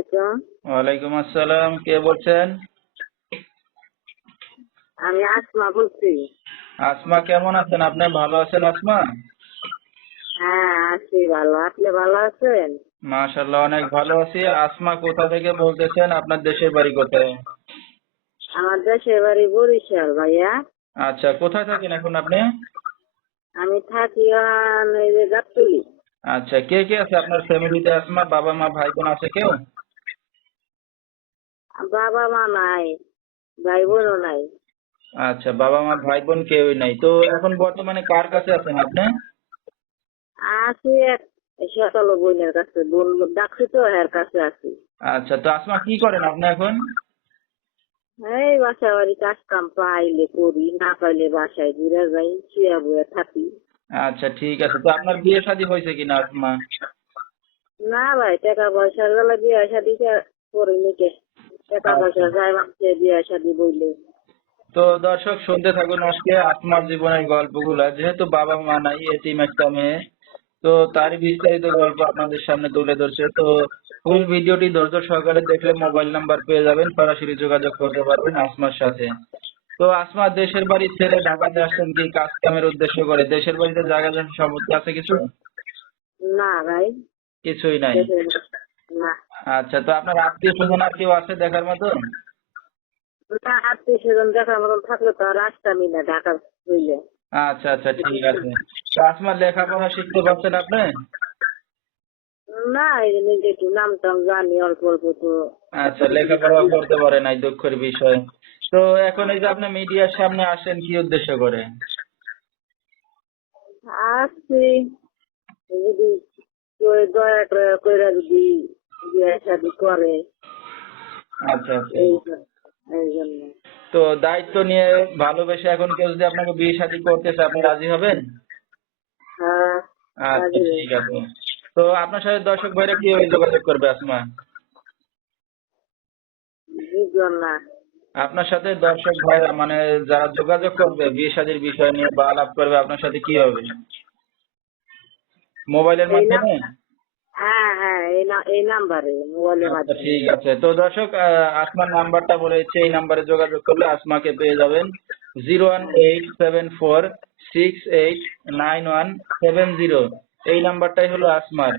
আলাইকুম। ওয়ালাইকুম আসসালাম কে বলছেন? আমি আসমা বলছি। আসমা কেমন আছেন? আপনি ভালো আছেন আসমা? হ্যাঁ আছি ভালো। আপনি ভালো আছেন? মাশাল্লাহ অনেক ভালো আছি। আসমা কোথা থেকে বলতেছেন? আপনার দেশের বাড়ি কোথায়? আমার দেশের বাড়ি বরিশাল ভাইয়া। আচ্ছা কোথায় থাকেন এখন আপনি? আমি থাকি গাবতলি। আচ্ছা কে কে আছে আপনার ফ্যামিলিতে আসমা বাবা মা ভাই বোন আছে কেউ? বাবা মা নাই ভাই বোনও নাই। আচ্ছা বাবা মা ভাই বোন কেউই নাই। তো এখন বর্তমানে কার কাছে আছেন আপনি? আছি এক সকালো বোনের কাছে বোন ডাকছি তো এর কাছে আছি। আচ্ছা তো আসমা কি করেন আপনি এখন? এই বাসা বাড়ি কাজ কাম পাইলে করি না পাইলে বাসায় ঘুরে যাই শুয়ে বয়ে থাকি। আচ্ছা ঠিক আছে। তো আপনার বিয়ে শাদী হয়েছে কিনা আসমা? না ভাই টাকা পয়সার বেলা বিয়ে শাদি করে নিকে তো দর্শক শুনতে থাকুন আজকে আত্মার জীবনের গল্পগুলা। যেহেতু বাবা মা নাই এতিম একটা মেয়ে তো তারই বিস্তারিত গল্প আপনাদের সামনে তুলে ধরছে। তো ফুল ভিডিওটি ধৈর্য সহকারে দেখলে মোবাইল নাম্বার পেয়ে যাবেন সরাসরি যোগাযোগ করতে পারবেন আসমার সাথে। তো আসমা দেশের বাড়ি ছেড়ে ঢাকাতে আসছেন কি কাজ কামের উদ্দেশ্য করে? দেশের বাড়িতে জায়গা জমি সম্পত্তি আছে কিছু? না ভাই। কিছুই নাই। না। আচ্ছা তো আপনার আত্মীয় স্বজন আর কেউ আছে দেখার মতো আত্মীয় স্বজন দেখার মতন থাকলে তো আর আসতামই না ঢাকা হইলে। আচ্ছা আচ্ছা ঠিক আছে। তো আসমা লেখাপড়া শিখতে পারছেন আপনি? না নিজে একটু নাম টাম জানি অল্প অল্প তো। আচ্ছা লেখাপড়া করতে পারে নাই দুঃখের বিষয়। তো এখন এই যে আপনি মিডিয়ার সামনে আসেন কি উদ্দেশ্য করে? আসছি যদি দয়া করে যদি বিয়ে শাদি করে। আচ্ছা আচ্ছা। এই এই জন্য। তো দায়িত্ব নিয়ে ভালোবেসে এখন কেউ যদি আপনাকে বিয়ে শাদী করতে চায় আপনি রাজি হবেন? হ্যাঁ আচ্ছা ঠিক আছে। তো আপনার সাথে দর্শক ভাইরা কীভাবে যোগাযোগ করবে আসমা? আপনার সাথে দর্শক ভাইরা মানে যারা যোগাযোগ করবে বিয়ে শাদীর বিষয় নিয়ে বা আলাপ করবে আপনার সাথে কি হবে? মোবাইলের মাধ্যমে? হ্যাঁ হ্যাঁ এই নাম্বারে মোবাইলের আচ্ছা, মাধ্যমে। ঠিক আছে। তো দর্শক আহ, আসমার নাম্বারটা বলেছে এই নাম্বারে যোগাযোগ করলে আসমাকে পেয়ে যাবেন। Zero one eight seven four six eight nine one seven zero এই নাম্বারটাই হলো আসমার